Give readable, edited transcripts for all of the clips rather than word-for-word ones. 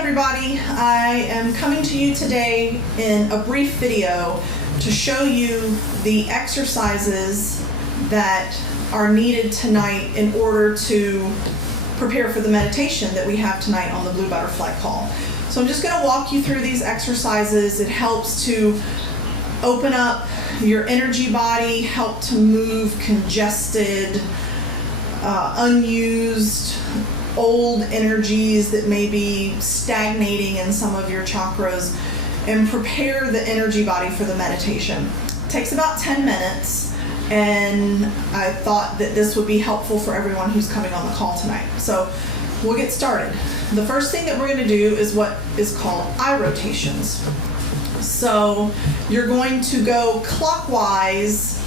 everybody, I am coming to you today in a brief video to show you the exercises that are needed tonight in order to prepare for the meditation that we have tonight on the Blue Butterfly Call. So I'm just going to walk you through these exercises. It helps to open up your energy body, help to move congested, unused, old energies that may be stagnating in some of your chakras, and prepare the energy body for the meditation. It takes about 10 minutes, and I thought that this would be helpful for everyone who's coming on the call tonight. So we'll get started. The first thing that we're going to do is what is called eye rotations. So you're going to go clockwise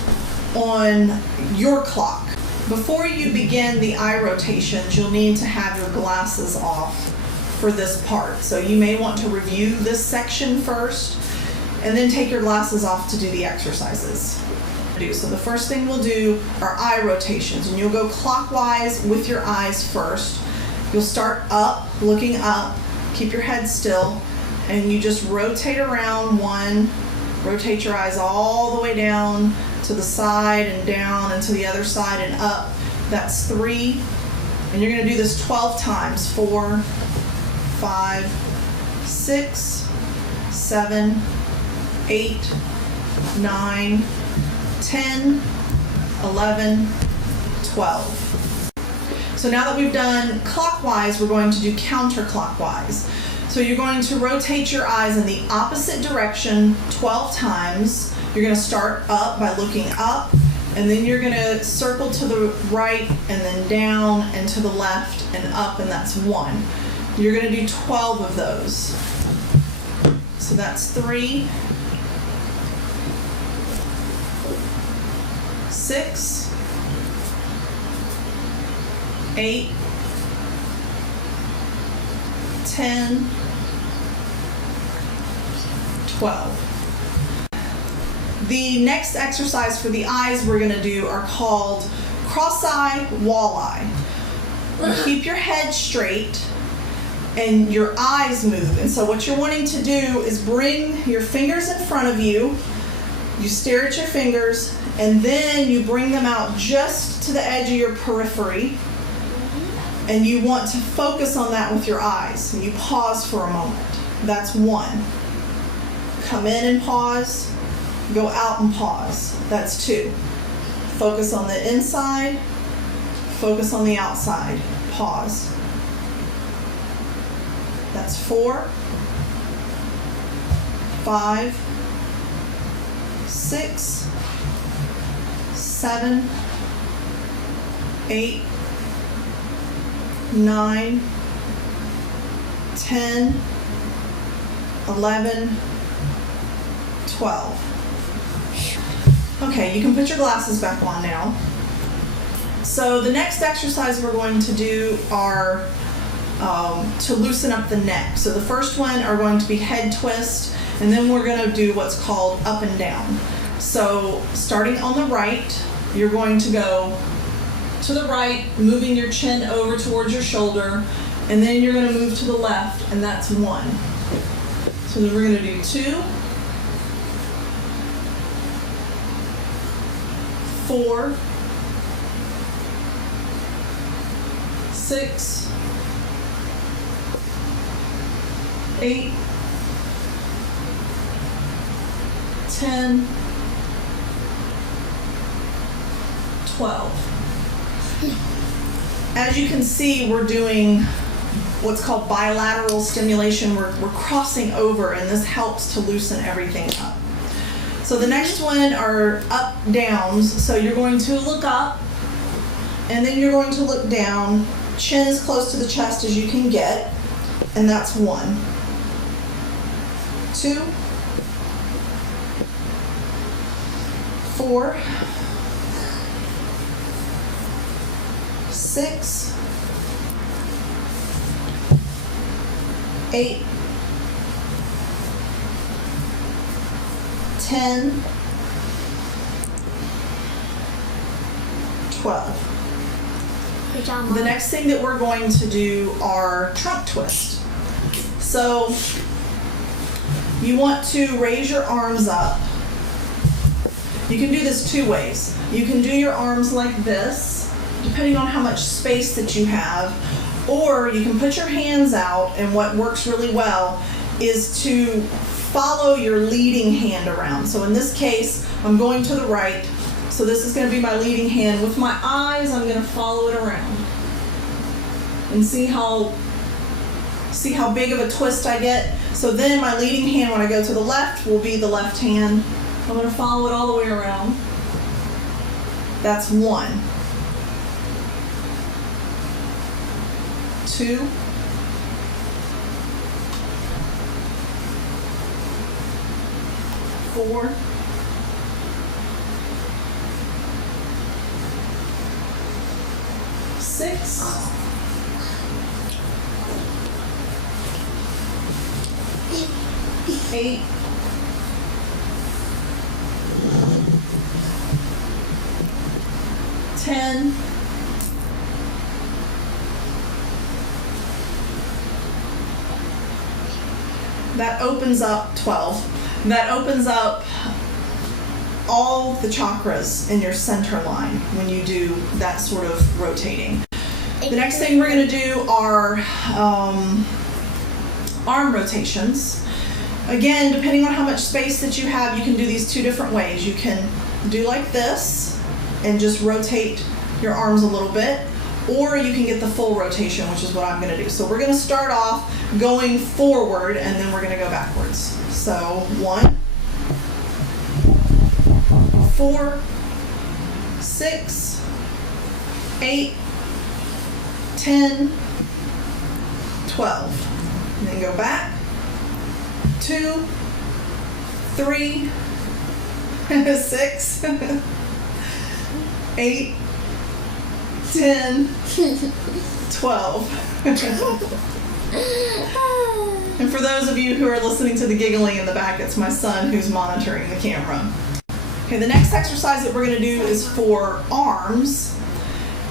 on your clock. Before you begin the eye rotations, you'll need to have your glasses off for this part. So you may want to review this section first and then take your glasses off to do the exercises. So the first thing we'll do are eye rotations, and you'll go clockwise with your eyes first. You'll start up, looking up, keep your head still, and you just rotate around one, rotate your eyes all the way down to the side and down and to the other side and up. That's 3. And you're going to do this 12 times. 4, 5, 6, 7, 8, 9, 10, 11, 12. So now that we've done clockwise, we're going to do counterclockwise. So you're going to rotate your eyes in the opposite direction 12 times. You're going to start up by looking up, and then you're going to circle to the right and then down and to the left and up, and that's 1. You're going to do 12 of those. So that's 3, 6, 8, 10, 12. The next exercise for the eyes we're going to do are called cross-eye, wall-eye. You keep your head straight and your eyes move. And so what you're wanting to do is bring your fingers in front of you. You stare at your fingers, and then you bring them out just to the edge of your periphery. And you want to focus on that with your eyes. And you pause for a moment. That's 1. Come in and pause. Go out and pause. That's 2. Focus on the inside. Focus on the outside. Pause. That's 4, 5, 6, 7, 8, 9, 10, 11, 12. Okay, you can put your glasses back on now. So the next exercise we're going to do are to loosen up the neck. So the first one are going to be head twist, and then we're going to do what's called up and down. So starting on the right, you're going to go to the right, moving your chin over towards your shoulder, and then you're going to move to the left, and that's 1. So then we're going to do 2, 4, 6, 8, 10, 12. As you can see, we're doing what's called bilateral stimulation. We're crossing over, and this helps to loosen everything up. So the next one are up downs. So you're going to look up, and then you're going to look down. Chin as close to the chest as you can get, and that's 1, 2, 4, 6, 8, 10, 12. The next thing that we're going to do are trunk twists. So you want to raise your arms up. You can do this two ways. You can do your arms like this, depending on how much space that you have, or you can put your hands out, and what works really well is to follow your leading hand around. So in this case, I'm going to the right, so this is going to be my leading hand. With my eyes, I'm going to follow it around. And see how big of a twist I get? So then my leading hand, when I go to the left, will be the left hand. I'm going to follow it all the way around. That's 1. 2. 4. 6. 8. 10. 12. That opens up all the chakras in your center line when you do that sort of rotating. The next thing we're going to do are arm rotations. Again, depending on how much space that you have, you can do these two different ways. You can do like this and just rotate your arms a little bit, or you can get the full rotation, which is what I'm going to do. So we're going to start off going forward, and then we're going to go backwards. So 1, 4, 6, 8, 10, 12. And then go back. 2, 3, 6, 8, 10, 12. And for those of you who are listening to the giggling in the back, it's my son who's monitoring the camera. Okay, the next exercise that we're going to do is for arms,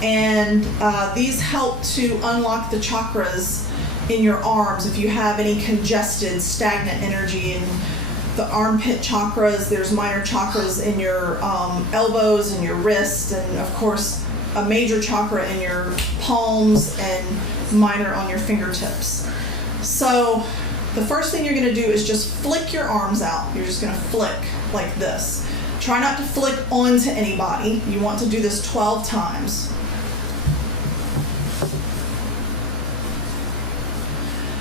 and these help to unlock the chakras in your arms. If you have any congested, stagnant energy in the armpit chakras, there's minor chakras in your elbows and your wrists, and of course a major chakra in your palms and minor on your fingertips. So the first thing you're going to do is just flick your arms out. You're just going to flick like this. Try not to flick onto anybody. You want to do this 12 times.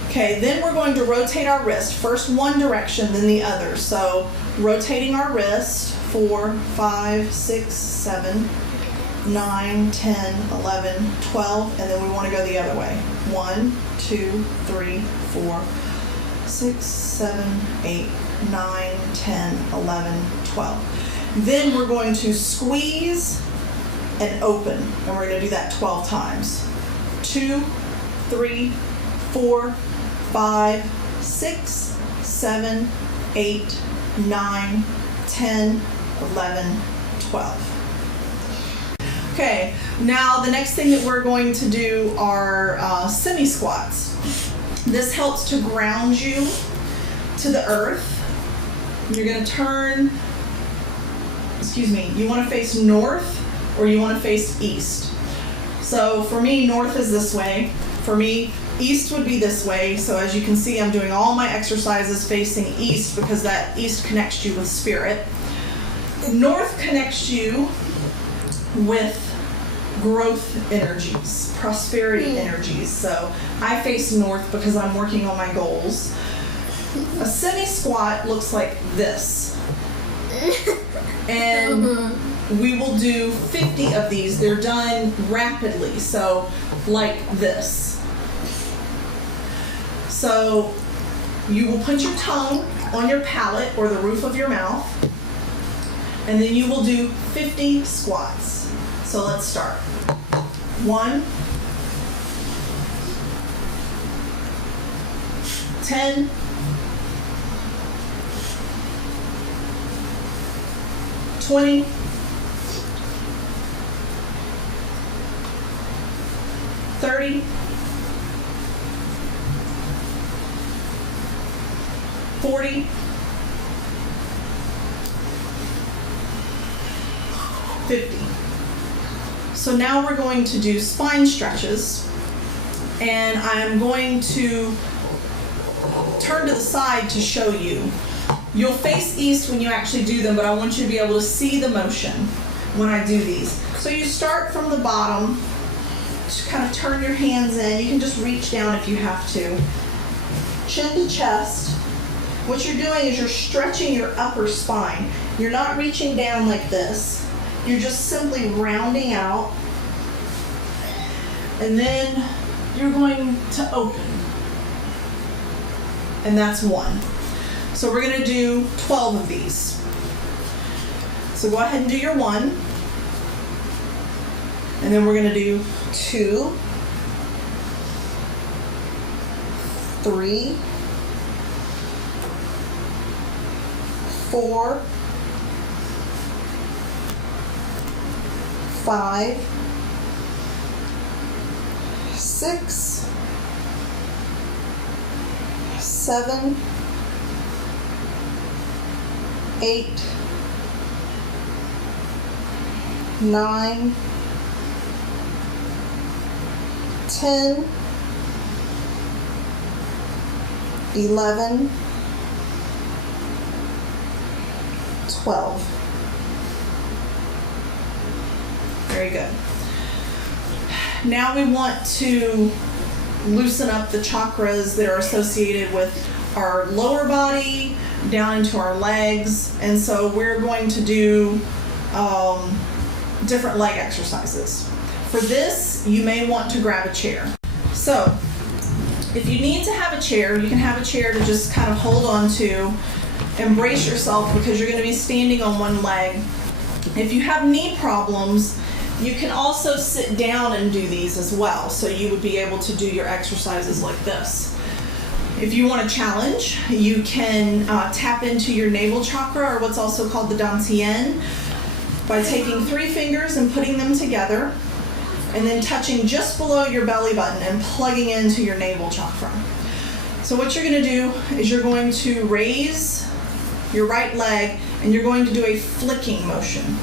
Okay, then we're going to rotate our wrist. First one direction, then the other. So rotating our wrist, 4, 5, 6, 7, 9, 10, 11, 12, and then we want to go the other way. 1, 2, 3, 4, 6, 7, 8, 9, 10, 11, 12. Then we're going to squeeze and open, and we're going to do that 12 times. 2, 3, 4, 5, 6, 7, 8, 9, 10, 11, 12. Okay, now the next thing that we're going to do are semi-squats. This helps to ground you to the earth. You're going to turn, you want to face north or you want to face east. So for me, north is this way. For me, east would be this way. So as you can see, I'm doing all my exercises facing east because that east connects you with spirit. North connects you with growth energies, prosperity energies. So I face north because I'm working on my goals. A semi-squat looks like this. And we will do 50 of these. They're done rapidly, so like this. So you will put your tongue on your palate or the roof of your mouth, and then you will do 50 squats. So let's start. 1, 10, 20, 30, 40, 50. So now we're going to do spine stretches, and I'm going to turn to the side to show you. You'll face east when you actually do them, but I want you to be able to see the motion when I do these. So you start from the bottom, just kind of turn your hands in. You can just reach down if you have to. Chin to chest. What you're doing is you're stretching your upper spine. You're not reaching down like this. You're just simply rounding out. And then you're going to open. And that's 1. So we're going to do 12 of these. So go ahead and do your 1. And then we're going to do 2, 3, 4, 5, 6, 7, 8, 9, 10, 11, 12. Very good. Now we want to loosen up the chakras that are associated with our lower body down into our legs, and so we're going to do different leg exercises. For this, you may want to grab a chair. So if you need to have a chair, you can have a chair to just kind of hold on to. Embrace yourself because you're going to be standing on one leg. If you have knee problems, you can also sit down and do these as well. So you would be able to do your exercises like this. If you want a challenge, you can tap into your navel chakra, or what's also called the dantian, by taking 3 fingers and putting them together, and then touching just below your belly button and plugging into your navel chakra. So what you're going to do is you're going to raise your right leg, and you're going to do a flicking motion.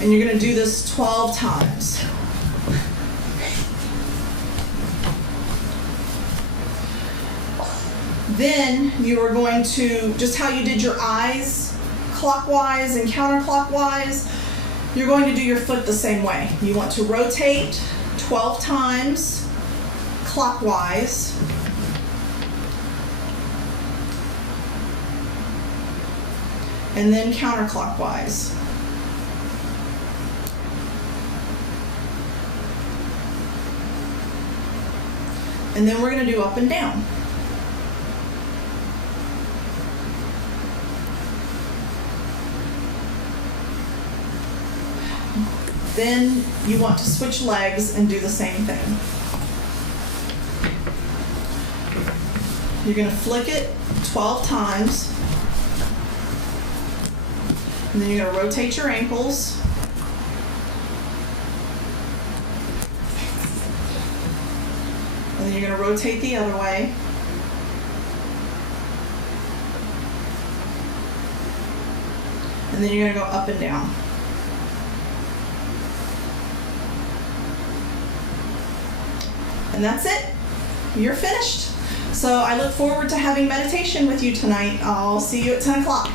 And you're going to do this 12 times. Then you are going to, just how you did your eyes clockwise and counterclockwise, you're going to do your foot the same way. You want to rotate 12 times clockwise. And then counterclockwise. And then we're going to do up and down. Then you want to switch legs and do the same thing. You're going to flick it 12 times. And then you're going to rotate your ankles. And then you're going to rotate the other way. And then you're going to go up and down. And that's it. You're finished. So I look forward to having meditation with you tonight. I'll see you at 10 o'clock.